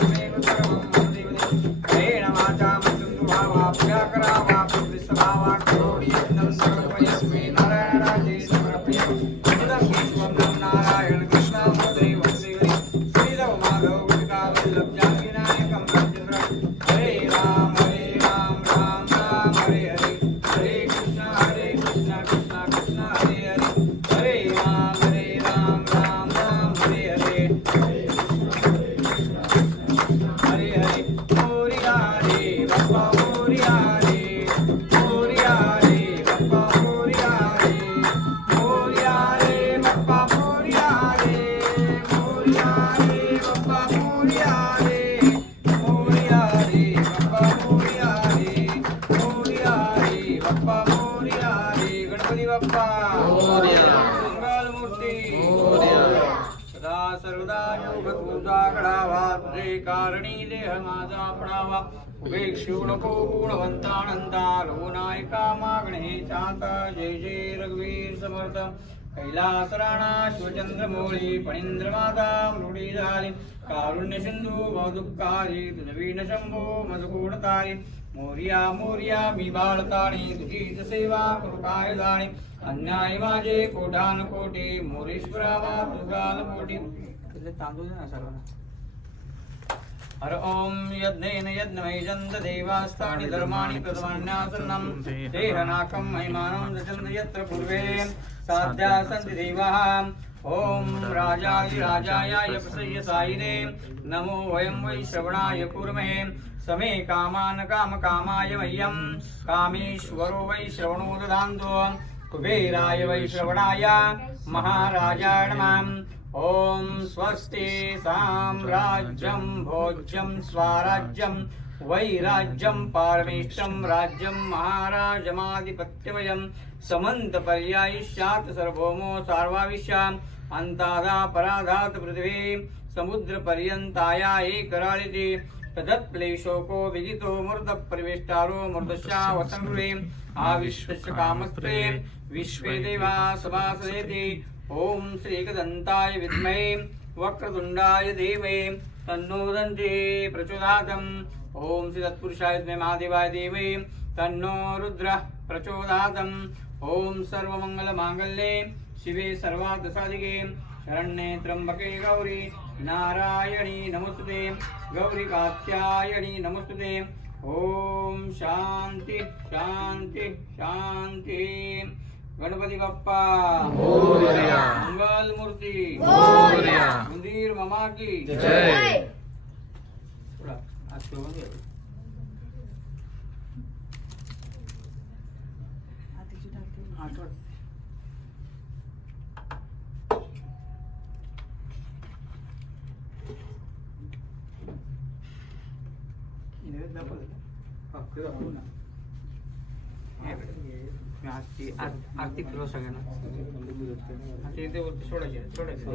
तमेव सर्वं मम देवते हेण वाचा मृत्युं भावाभ्या करावा पुरुषभावा करोडि यज्ञं सर्वयस्मै नारायण राजे समर्पयामि इदं विश्वं नारायण कृष्ण देव देवते श्रीदेव माधव गुटिका वल्लभ जानकी नायकं राजेन्द्र हरे राम राम राम हरे हरे हरे कृष्ण कृष्ण कृष्ण हरे हरे हरे राम राम हरे हरे हरे हरे मोरिया रे बाप्पा मोरिया रे मोरिया रे बाप्पा मोरिया रे मोरिया रे बाप्पा मोरिया रे मोरिया रे बाप्पा मोरिया रे मोरिया रे बाप्पा मोरिया रे मोरिया रे बाप्पा मोरिया रे गणपती बाप्पा मोरिया मंगलमूर्ती मोरिया सदा सर्वदा योगपूजा घडावा तुझे कारणी देह माझा पडावा उभे शिवनको गुणवंतानंदा लोनायका मागणे चात जय जय रघुवीर समर्थ कैलास राणा शिवचंद्र मोळी फणींद्र माता मृडी झाली कारुण्य सिंधू बहुदुःखारी तुझवीन शंभो मजगुणतारी मोरिया मोरिया मी बाळताणी तुझीच सेवा करू काय जाणे अन्याय माझे कोटान कोटी मोरेश्वरावा तुगाल कोटी तांदूळ ना सर्वांना हर ओम यज्ञेन यज्ञमय जन्त देवास्तानि धर्माणि प्रथमान्यासन्नं देहनाकं महिमानं दशन्त यत्र पूर्वे साध्या सन्ति देवाः ओम राजाय यपसय सायिने नमो वयं वै श्रवणाय कुर्महे समे कामान काम कामाय मह्यं कामेश्वरो वै श्रवणो ददान्तु कुबेराय वै श्रवणाय महाराजाय नमः ओम स्वस्ति साम्राज्यं भोज्यं स्वराज्यं वैराज्यं पारमेष्टं राज्यं महाराजमाधिपत्यमयं समंत पर्यायिष्यात् सर्वभौमो सार्वाविश्याम् अन्तादापराधात् पृथिवी समुद्र पर्यन्ताया एकराळिति तदत्क्लेशोको विजितो मूर्धपरिवेष्टारो मूर्धश्या वसन्वे आविश्वस्य कामस्त्रे विश्वे देवा सभासदेति ओम श्रीकदन्ताय विद्महे वक्रतुण्डाय धीमहि तन्नो दन्ति प्रचोदयात् ओम श्री तत्पुरुषाय विद्महे महादेवाय धीमहि तन्नो रुद्रः प्रचोदयात् ओम सर्वमंगलमांगल्ये शिवे सर्वार्थसाधिके शरण्ये त्र्यंबके गौरी नारायणी नमोस्तुते गौरी कात्यायनी नमोस्तुते ओम शांति शांति शांति गणपती बाप्पा मोरया मंगल मूर्ती मोरया मंदिर मामा की जय थोड़ा आज तो हो गया ini dapat aku dah pun आरती करू सगळ्यांना आरती ते सोडायचे सोडायचे